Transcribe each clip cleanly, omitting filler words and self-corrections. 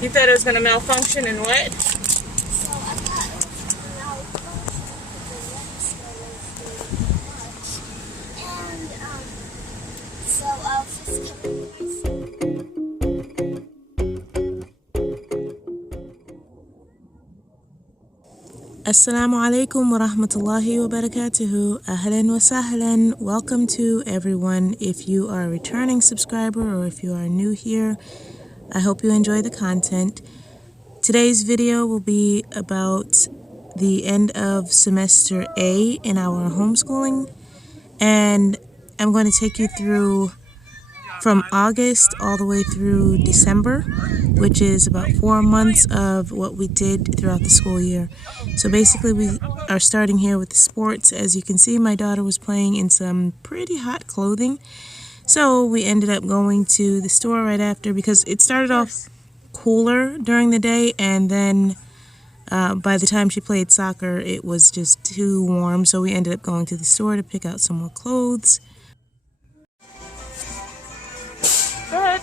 You thought it was gonna malfunction and what? So I thought it was malfunction because the register was doing too much. And so I was just coming Assalamu alaikum wa rahmatullahi wa barakatuhu. Ahlan wa sahlan. Welcome to everyone. If you are a returning subscriber or if you are new here, I hope you enjoy the content. Today's video will be about the end of semester A in our homeschooling, and I'm going to take you through from August all the way through December, which is about 4 months of what we did throughout the school year. So basically we are starting here with the sports. As you can see, my daughter was playing in some pretty hot clothing. So we ended up going to the store right after because it started off cooler during the day, and then by the time she played soccer, it was just too warm. So we ended up going to the store to pick out some more clothes. Go ahead.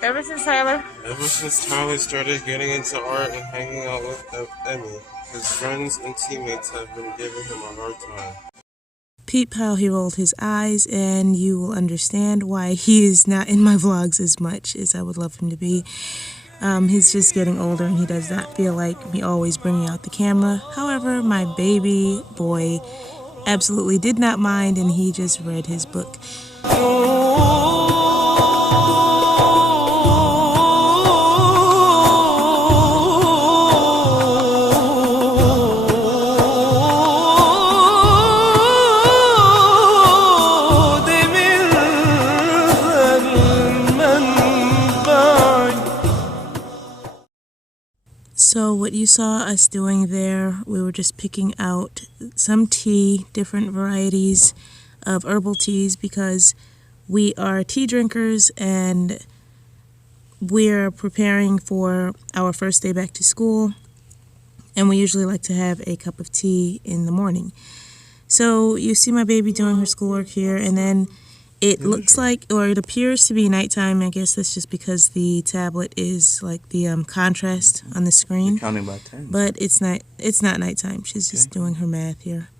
Ever since Tyler started getting into art and hanging out with Emmy, his friends and teammates have been giving him a hard time. Peep how he rolled his eyes, and you will understand why he is not in my vlogs as much as I would love him to be. He's just getting older and he does not feel like me always bringing out the camera. However, my baby boy absolutely did not mind, and he just read his book. So what you saw us doing there, we were just picking out some tea, different varieties of herbal teas, because we are tea drinkers and we're preparing for our first day back to school, and we usually like to have a cup of tea in the morning. So you see my baby doing her schoolwork here, and then it looks like, or it appears to be nighttime. I guess that's just because the tablet is like the contrast on the screen. You're counting by 10. But it's not nighttime. She's just doing her math here.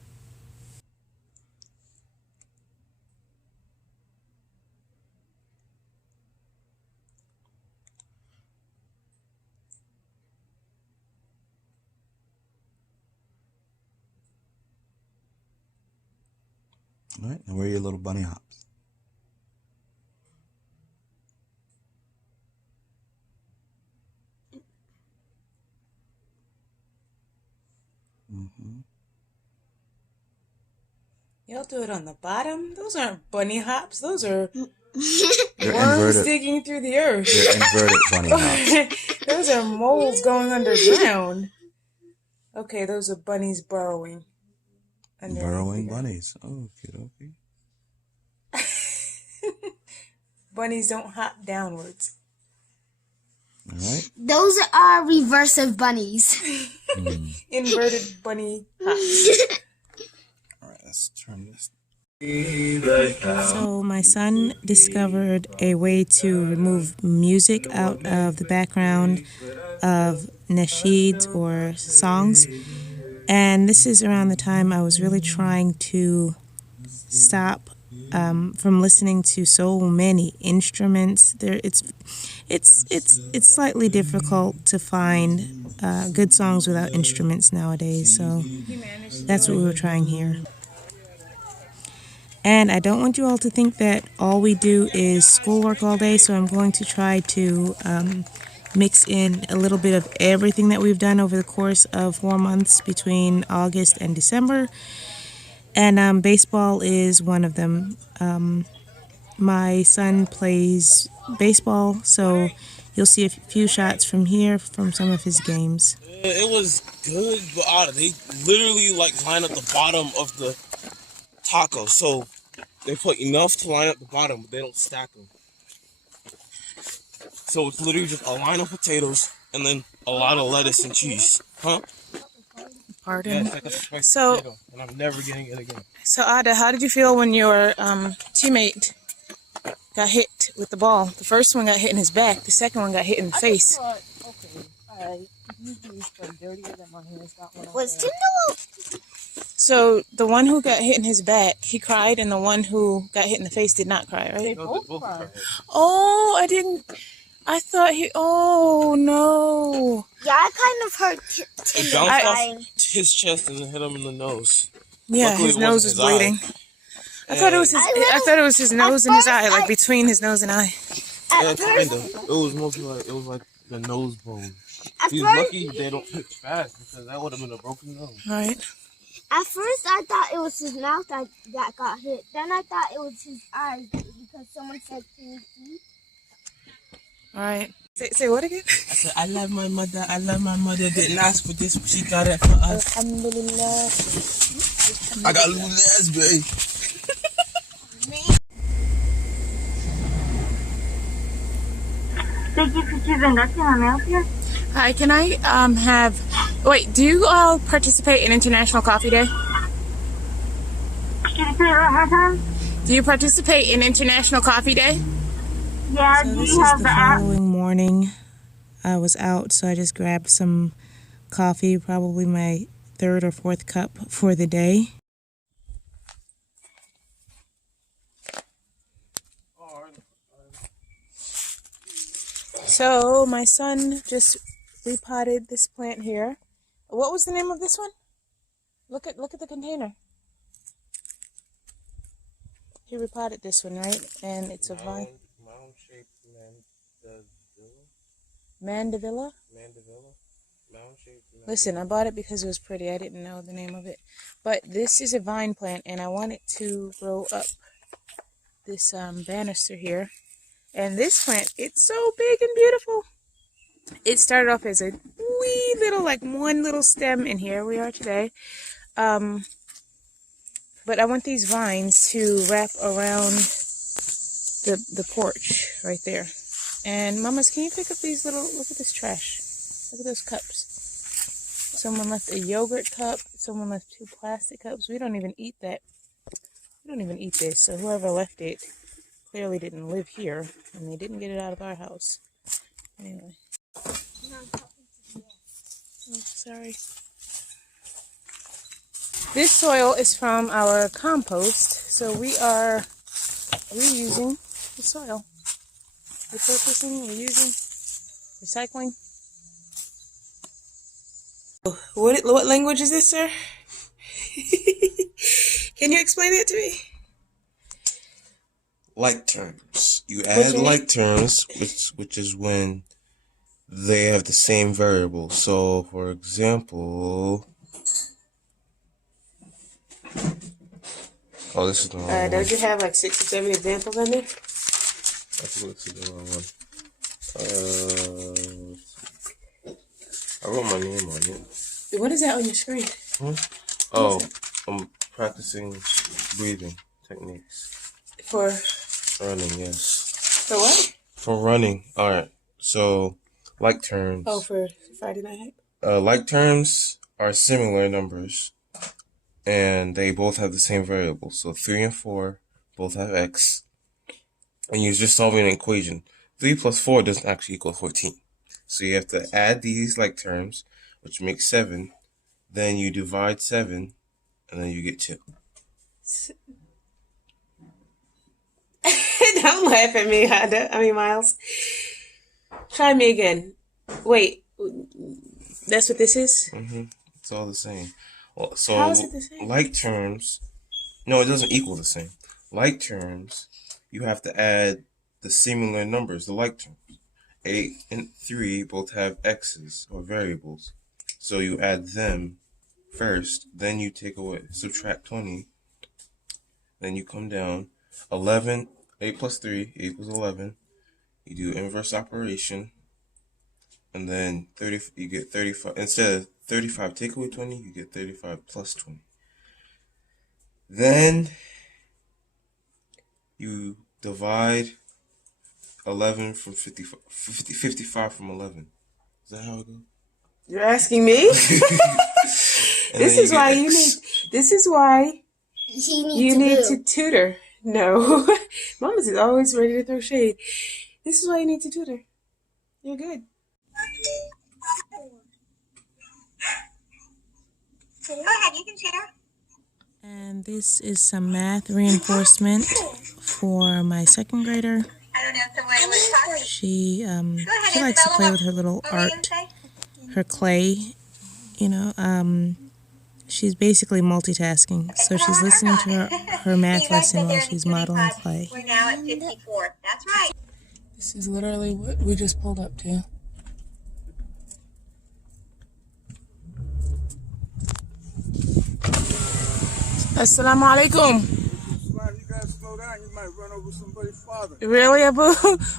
All right, and where are your little bunny hops? Y'all do it on the bottom? Those aren't bunny hops. Those are They're worms inverted. digging through the earth. They're inverted bunny hops. Those are moles going underground. Okay, those are bunnies burrowing. Burrowing bunnies. Oh, okay. Bunnies don't hop downwards. All right. Those are reversive bunnies. Inverted bunny hops. All right, let's turn this. So my son discovered a way to remove music out of the background of nasheeds or songs. And this is around the time I was really trying to stop from listening to so many instruments. It's slightly difficult to find good songs without instruments nowadays. So that's what we were trying here. And I don't want you all to think that all we do is schoolwork all day, so I'm going to try to mix in a little bit of everything that we've done over the course of 4 months between August and December. And baseball is one of them. My son plays baseball, so you'll see a few shots from here from some of his games. It was good, but they literally line up the bottom of the taco. So they put enough to line up the bottom, but they don't stack them. So it's literally just a line of potatoes and then a lot of lettuce and cheese. Huh? Pardon? Yeah, it's like a spicy So- potato, and I'm never getting it again. So Ada, how did you feel when your teammate got hit with the ball. The first one got hit in his back. The second one got hit in the face. Okay, alright. Usually it's dirtier than my hands. Got one Was out there. Tinder? So the one who got hit in his back, he cried, and the one who got hit in the face did not cry, They right? both cried. Oh, I didn't. I thought he. Oh no. Yeah, I kind of heard It Tinder bounced crying. off his chest and hit him in the nose. Yeah, Luckily, his it nose was wasn't his bleeding. I thought it was his. I thought it was his nose and his eye, like between his nose and eye. Yeah, At kind first, of. It was mostly like the nose bone. at He's first, lucky they don't pitch fast because that would have been a broken nose. Right. at first, I thought it was his mouth that got hit. Then I thought it was his eyes because someone said, "Can you see?" All right. Say what again? I said, I love my mother. I love my mother. Didn't ask for this. She got it for us. Alhamdulillah. I got a little raspberry. Thank you for choosing Dustin. I'm out here. Hi, can I have? Wait, do you all participate in International Coffee Day? Can you say it one more time? Do you participate in International Coffee Day? Yeah, So do this you is have the the app? following morning. I was out, so I just grabbed some coffee, probably my third or fourth cup for the day. So my son just repotted this plant here. What was the name of this one? Look at the container. He repotted this one, right? And it's a vine. Mound-shaped Mandevilla? Mound-shaped. Listen, I bought it because it was pretty. I didn't know the name of it. But this is a vine plant, and I want it to grow up this banister here. And this plant, it's so big and beautiful. It started off as a wee little, like one little stem, and here we are today. But I want these vines to wrap around the porch right there. And mamas, can you pick up these little, look at this trash. Look at those cups. Someone left a yogurt cup. Someone left 2 plastic cups. We don't even eat that. We don't even eat this. So whoever left it clearly didn't live here, and they didn't get it out of our house. Anyway. Oh, sorry. This soil is from our compost, so we are reusing the soil. Repurposing, reusing, recycling. What language is this, sir? Can you explain it to me? Like terms. You What add you like mean? terms, which is when they have the same variable. So, for example, oh, this is the wrong one. Don't you have like 6 or 7 examples on there? I think this is the wrong one. I wrote my name on it. What is that on your screen? Oh, I'm practicing breathing techniques. For Running, yes. what? For running. All right. So, like terms. Oh, for Friday Night Hype. Like terms are similar numbers, and they both have the same variable. So 3 and 4 both have x, and you're just solving an equation. 3 plus 4 doesn't actually equal 14. So you have to add these like terms, which makes 7. Then you divide 7, and then you get 2. Don't laugh at me, Honda. I mean, Miles. Try me again. Wait, that's what this is? It's all the same. Well, so How is it the same? like terms, no, it doesn't equal the same. Like terms, you have to add the similar numbers, the like terms. 8 and 3 both have x's or variables. So you add them first, then you take away, subtract 20, then you come down. 11, 8 plus 3 equals 11. You do inverse operation, and then 30, you get 35. Instead of 35 take away 20, you get 35 plus 20. Then you divide 11 from 55 from 11. Is that how it goes? You're asking me? And This then is get why X. this is why He needs you to need move. to tutor. No. Mama's is always ready to throw shade. This is why you need to tutor. You're good. Go ahead, you can share. And this is some math reinforcement for my second grader. I don't know if the way it was talking. She Go ahead, she likes to Isabella. play with her little What were you art, gonna say? her clay. You know, she's basically multitasking. So she's listening to her math You guys lesson said while there she's in modeling 25. clay. We're now at 54. That's right. This is literally what we just pulled up to. Assalamu alaikum. You gotta slow down, you might run over somebody's father. Really, Abu?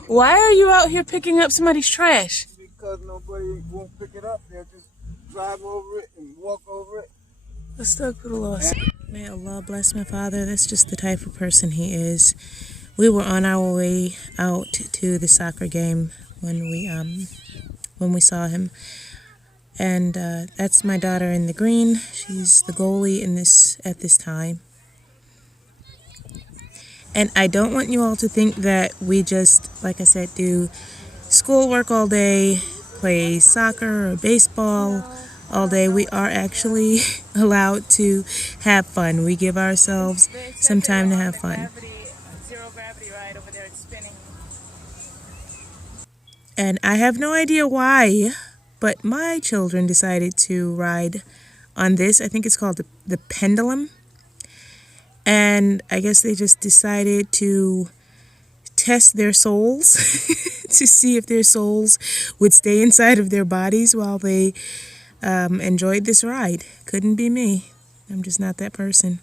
Why are you out here picking up somebody's trash? Because nobody won't pick it up, they'll just drive over it and walk over it. Astaghfirullah. May Allah bless my father. That's just the type of person he is. We were on our way out to the soccer game when we saw him. And that's my daughter in the green. She's the goalie at this time. And I don't want you all to think that we just, like I said, do schoolwork all day, play soccer or baseball all day. We are actually allowed to have fun. We give ourselves some time to have fun. Zero gravity ride over there. It's spinning. And I have no idea why, but my children decided to ride on this. I think it's called the pendulum. And I guess they just decided to test their souls to see if their souls would stay inside of their bodies while they enjoyed this ride. Couldn't be me. I'm just not that person.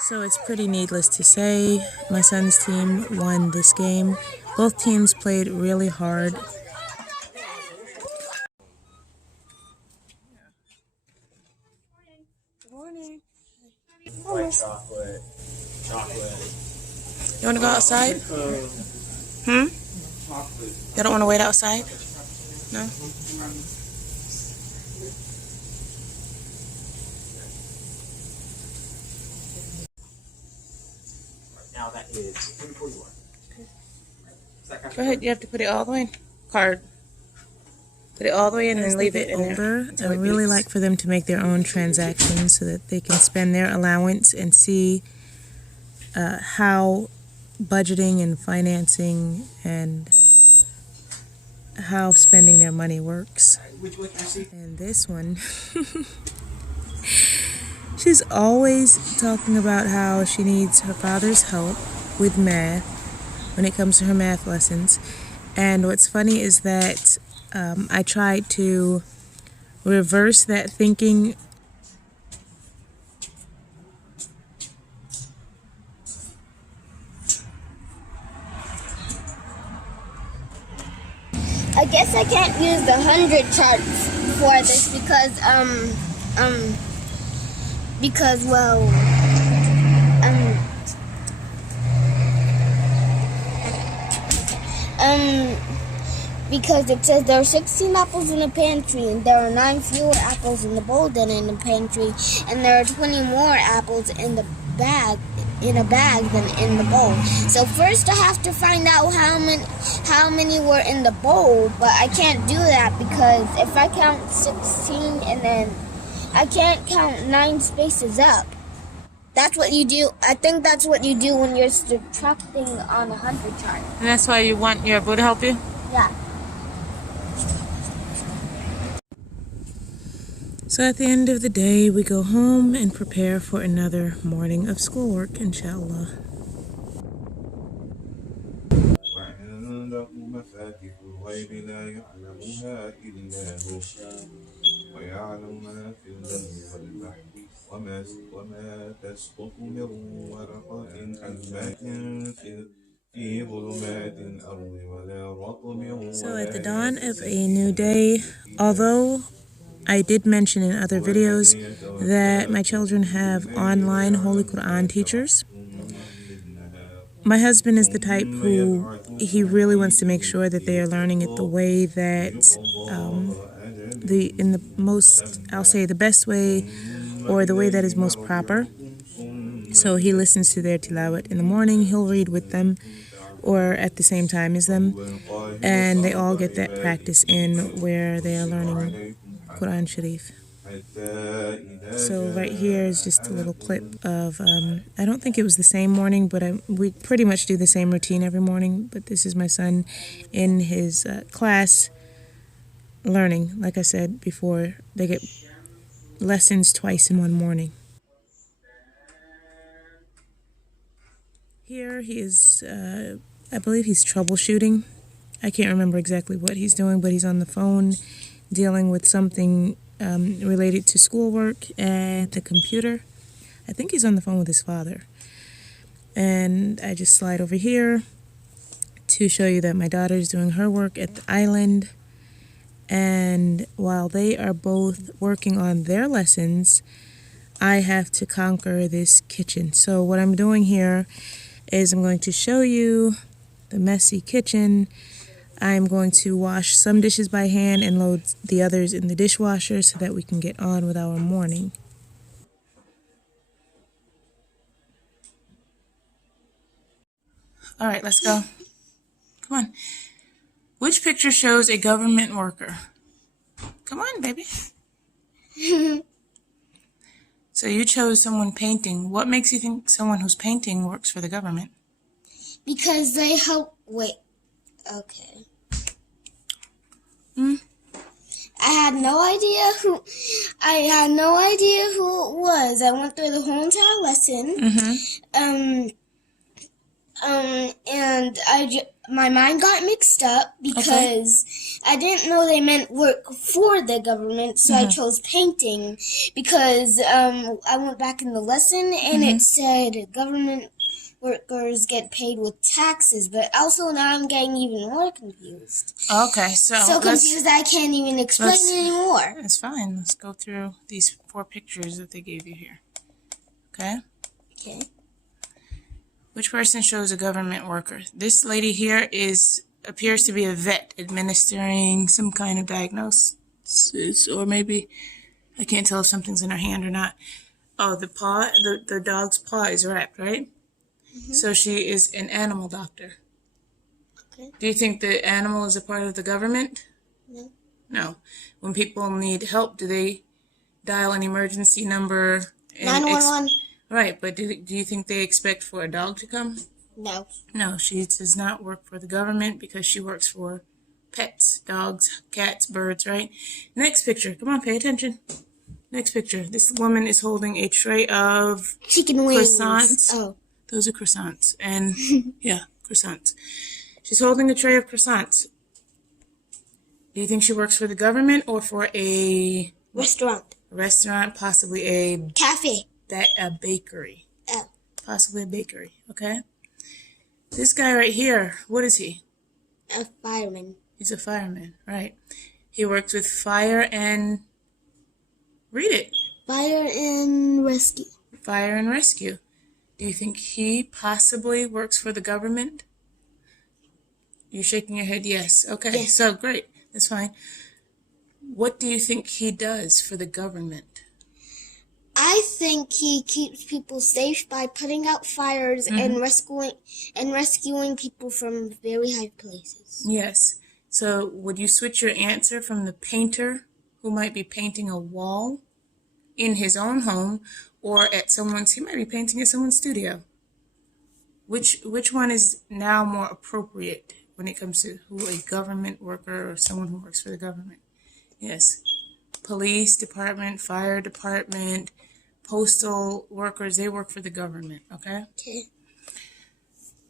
So it's pretty needless to say, my son's team won this game. Both teams played really hard. Good morning. White chocolate. You want to go outside? Chocolate. You don't want to wait outside? No? Now that is 341. Go ahead. You have to put it all the way in. Card. Put it all the way in and then leave it in there. Over, until I it really beeps. like for them to make their own transactions so that they can spend their allowance and see how budgeting and financing and how spending their money works. Which one can you see? And this one, she's always talking about how she needs her father's help with math when it comes to her math lessons. And what's funny is that I tried to reverse that thinking. I guess I can't use the 100 charts for this because because, well, because it says there are 16 apples in the pantry, and there are 9 fewer apples in the bowl than in the pantry, and there are 20 more apples in a bag than in the bowl. So first I have to find out how many were in the bowl, but I can't do that because if I count 16 and then I can't count 9 spaces up. That's what you do. I think that's what you do when you're subtracting on a 100 chart. And that's why you want your Abu to help you? Yeah. So at the end of the day, we go home and prepare for another morning of schoolwork, inshallah. وعنده مفاتح الغيب لا يعلمها إلا هو ويعلم ما في البر والبحر وما تسقط من ورقة إلا في ظلمات الأرض ولا رطب. So at the dawn of a new day, although I did mention in other videos that my children have online Holy Quran teachers, my husband is the type who he really wants to make sure that they are learning it the way that the best way, or the way that is most proper. So he listens to their tilawat in the morning, he'll read with them or at the same time as them, and they all get that practice in where they are learning Quran Sharif. So right here is just a little clip of, I don't think it was the same morning, but we pretty much do the same routine every morning. But this is my son in his class learning. Like I said before, they get lessons twice in one morning. Here he is, I believe he's troubleshooting. I can't remember exactly what he's doing, but he's on the phone dealing with something related to schoolwork and the computer. I think he's on the phone with his father. And I just slide over here to show you that my daughter is doing her work at the island. And while they are both working on their lessons, I have to conquer this kitchen. So what I'm doing here is I'm going to show you the messy kitchen. I'm going to wash some dishes by hand and load the others in the dishwasher so that we can get on with our morning. All right, let's go. Come on. Which picture shows a government worker? Come on, baby. So you chose someone painting. What makes you think someone who's painting works for the government? Because they help. Wait. Okay. I had no idea who it was. I went through the whole entire lesson. And my mind got mixed up because I didn't know they meant work for the government, so I chose painting because I went back in the lesson and it said government workers get paid with taxes, but also now I'm getting even more confused. Okay, so confused that I can't even explain it anymore. It's fine. Let's go through these 4 pictures that they gave you here. Okay? Okay. Which person shows a government worker? This lady here appears to be a vet administering some kind of diagnosis, or maybe I can't tell if something's in her hand or not. Oh, the dog's paw is wrapped, right? So she is an animal doctor. Okay. Do you think the animal is a part of the government? No. No. When people need help, do they dial an emergency number? 911. Right, but do you think they expect for a dog to come? No. No, she does not work for the government because she works for pets, dogs, cats, birds, right? Next picture. Come on, pay attention. Next picture. This woman is holding a tray of Chicken wings. croissants. Oh. Those are croissants. And, yeah, croissants. She's holding a tray of croissants. Do you think she works for the government or for a Restaurant. restaurant, possibly a Cafe. a bakery? Oh. Possibly a bakery, okay? This guy right here, what is he? A fireman. He's a fireman, right? He works with fire and... Read it. Fire and rescue. Fire and rescue. Do you think he possibly works for the government? You're shaking your head yes. Okay, Yes. so great. That's fine. What do you think he does for the government? I think he keeps people safe by putting out fires and rescuing people from very high places. Yes. So would you switch your answer from the painter who might be painting a wall in his own home or at he might be painting at someone's studio? Which one is now more appropriate when it comes to who a government worker or someone who works for the government? Yes. Police department, fire department, postal workers, they work for the government, okay? Okay.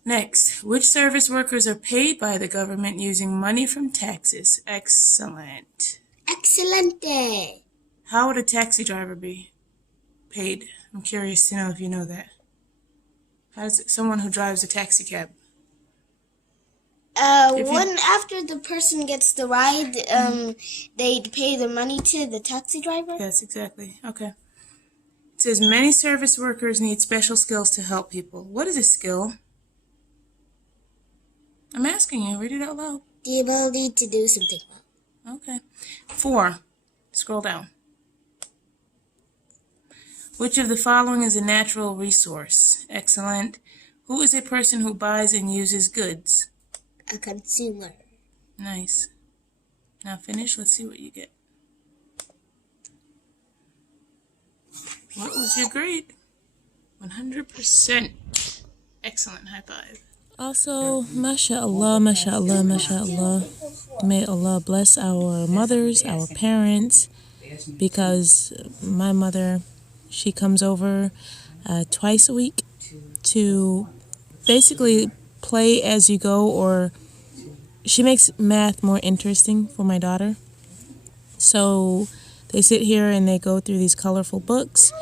Next, which service workers are paid by the government using money from taxes? Excellent. Excelente. How would a taxi driver be paid? I'm curious to know if you know that. How's someone who drives a taxi cab? After the person gets the ride, they'd pay the money to the taxi driver. Yes, exactly. Okay. It says many service workers need special skills to help people. What is a skill? I'm asking you. Read it out loud. The ability to do something well. Okay. 4. Scroll down. Which of the following is a natural resource? Excellent. Who is a person who buys and uses goods? A consumer. Nice. Now finish. Let's see what you get. What was your grade? 100%. Excellent. High five. Also, mashallah, mashallah, mashallah. May Allah bless our mothers, our parents, because my mother, she comes over twice a week to basically play as you go, or she makes math more interesting for my daughter. So they sit here and they go through these colorful books.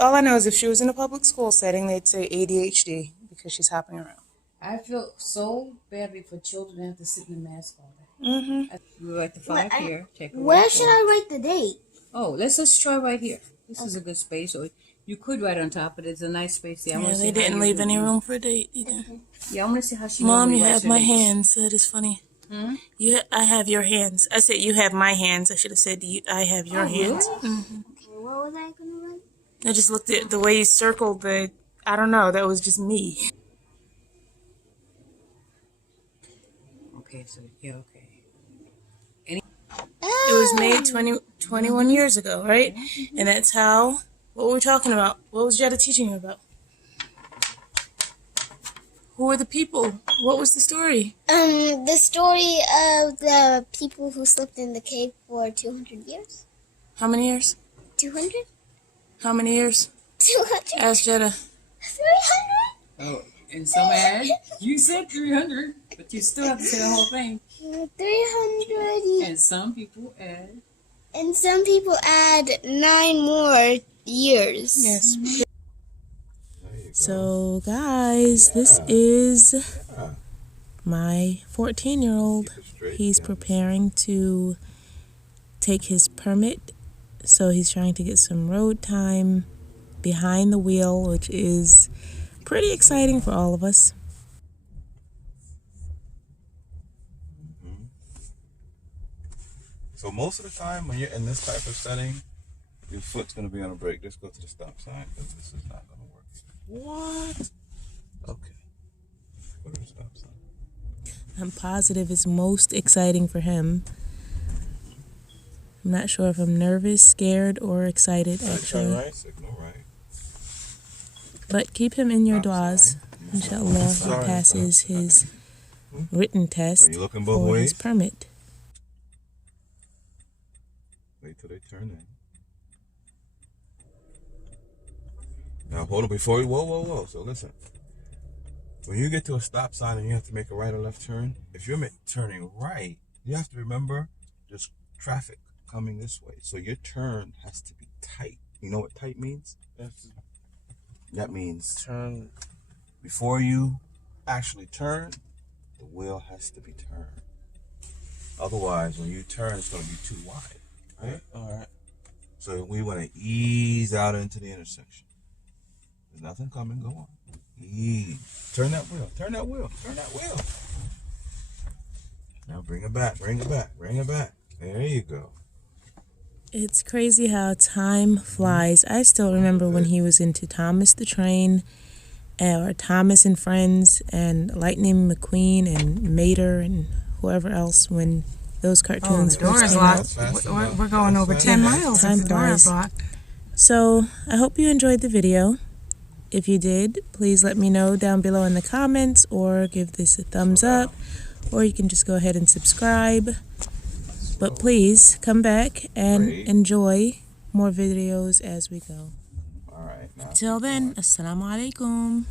All I know is if she was in a public school setting, they'd say ADHD because she's hopping around. I feel so badly for children that have to sit in a mask all day. Mm-hmm. We write the 5 here. Take a Where right should I write the date? Oh, let's just try right here. This is a good space. Or you could write on top, but it's a nice space. Yeah, They didn't leave any room for a date either. Yeah, I want to see how she. Mom, normally you writes have her my dates. hands. That is funny. I have your hands. I said you have my hands. I should have said I have your hands. Okay, what was I going to write? I just looked at the way you circled the. I don't know. That was just me. Okay, so yeah, okay. It was made 21 years ago, right? And that's how. What were we talking about? What was Jetta teaching you about? Who were the people? What was the story? The story of the people who slept in the cave for 200 years. How many years? 200? How many years? 200? Ask Jetta. 300? Oh, and some add. You said 300, but you still have to say the whole thing. 300. And some people add. And some people add 9 more years. Yes. So, guys, this is my 14-year-old. He's preparing to take his permit. So he's trying to get some road time behind the wheel, which is pretty exciting for all of us. So most of the time when you're in this type of setting, your foot's going to be on a brake. Let's go to the stop sign because this is not going to work. What? Okay. Go to the stop sign. I'm positive it's most exciting for him. I'm not sure if I'm nervous, scared, or excited, actually. Right, signal right. But keep him in your du'as. Inshallah, he passes his written test Are you looking both for ways? his permit. Wait till they turn in. Now hold on before you. Whoa. So listen. When you get to a stop sign and you have to make a right or left turn, if you're turning right, you have to remember there's traffic coming this way. So your turn has to be tight. You know what tight means? That means turn before you actually turn, the wheel has to be turned. Otherwise, when you turn, it's going to be too wide. Right? Alright. So we want to ease out into the intersection. There's nothing coming. Go on. Ease. Turn that wheel. Turn that wheel. Turn that wheel. Now bring it back. Bring it back. Bring it back. There you go. It's crazy how time flies. I still remember when he was into Thomas the Train, or Thomas and Friends, and Lightning McQueen and Mater and whoever else, when those cartoons door first is came locked. out. We're going over 10 miles. Time The door is flies. locked. So I hope you enjoyed the video. If you did, please let me know down below in the comments, or give this a thumbs up, or you can just go ahead and subscribe. But please come back and enjoy more videos as we go. All right. Now Till then, assalamu alaikum.